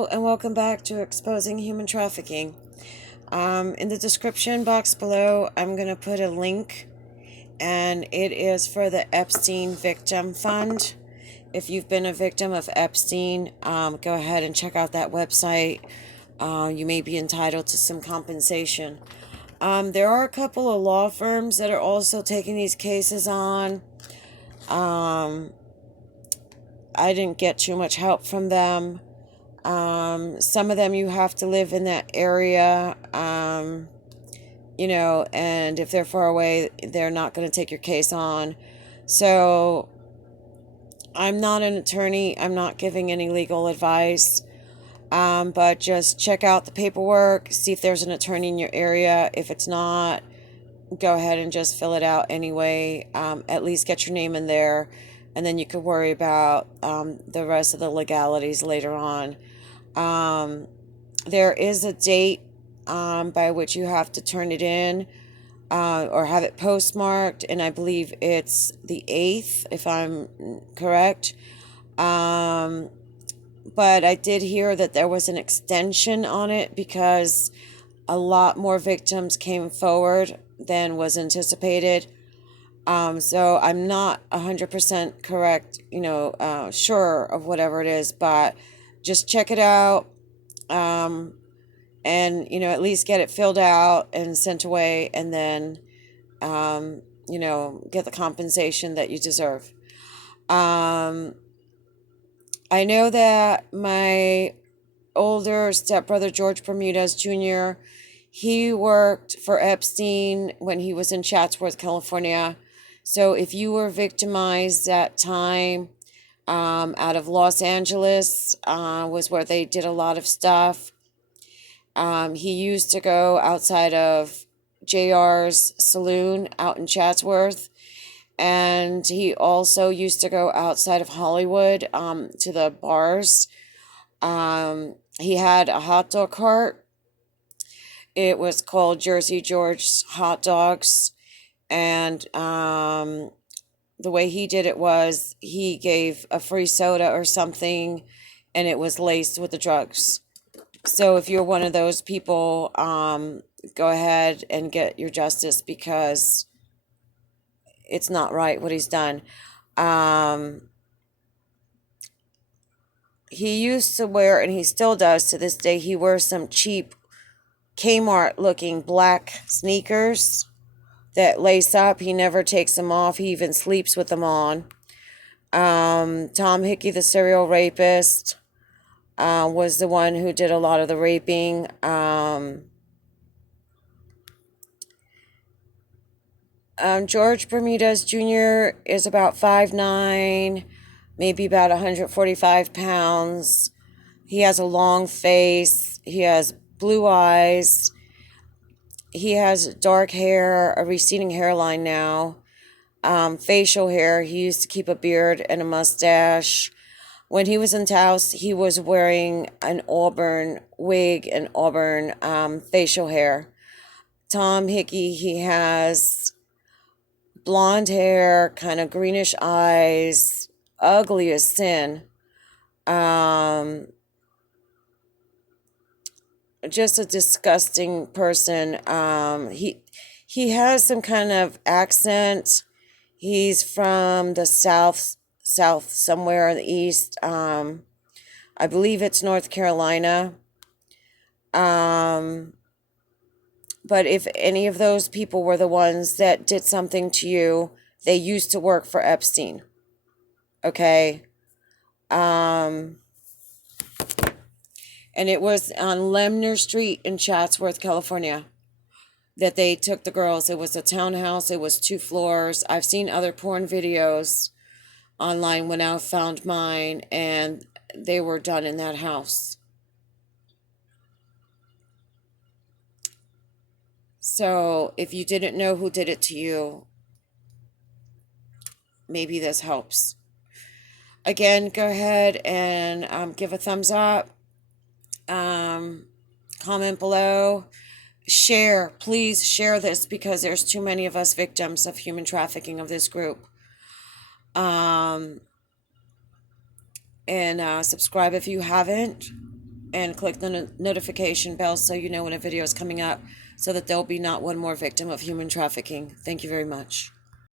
Hello and welcome back to Exposing Human Trafficking. In the description box below, I'm going to put a link, and it is for the Epstein Victim Fund. If you've been a victim of Epstein, go ahead and check out that website. You may be entitled to some compensation. There are a couple of law firms that are also taking these cases on. I didn't get too much help from them. Some of them you have to live in that area, and if they're far away, they're not going to take your case on. So I'm not an attorney. I'm not giving any legal advice. But just check out the paperwork, see if there's an attorney in your area. If it's not, go ahead and just fill it out anyway. At least get your name in there, and then you could worry about the rest of the legalities later on. There is a date by which you have to turn it in or have it postmarked, and I believe it's the 8th, if I'm correct. But I did hear that there was an extension on it because a lot more victims came forward than was anticipated. So I'm not 100% correct, sure of whatever it is, but just check it out, and, at least get it filled out and sent away, and then, get the compensation that you deserve. I know that my older stepbrother, George Bermudez Jr., he worked for Epstein when he was in Chatsworth, California. So if you were victimized that time, out of Los Angeles, was where they did a lot of stuff. He used to go outside of JR's saloon out in Chatsworth, and he also used to go outside of Hollywood, to the bars. He had a hot dog cart. It was called Jersey George's Hot Dogs, and the way he did it was he gave a free soda or something, and it was laced with the drugs. So if you're one of those people, go ahead and get your justice, because it's not right what he's done. He used to wear, and he still does to this day, he wears some cheap Kmart looking black sneakers that lace up. He never takes them off. He even sleeps with them on. Tom Hickey, the serial rapist, was the one who did a lot of the raping. George Bermudez Jr. is about 5'9", maybe about 145 pounds. He has a long face. He has blue eyes. He has dark hair, a receding hairline now. Facial hair. He used to keep a beard and a mustache. When he was in Taos, he was wearing an auburn wig and auburn facial hair. Tom Hickey, he has blonde hair, kind of greenish eyes, ugly as sin. Just a disgusting person. He has some kind of accent. He's from the south somewhere in the east. I believe it's North Carolina. But if any of those people were the ones that did something to you, they used to work for Epstein. Okay? And it was on Lemner Street in Chatsworth, California, that they took the girls. It was a townhouse. It was 2 floors. I've seen other porn videos online when I found mine, and they were done in that house. So if you didn't know who did it to you, maybe this helps. Again, go ahead and give a thumbs up. Comment below. Share. Please share this, because there's too many of us victims of human trafficking of this group. And subscribe if you haven't. and click the notification bell so you know when a video is coming up so that there'll be not one more victim of human trafficking. Thank you very much.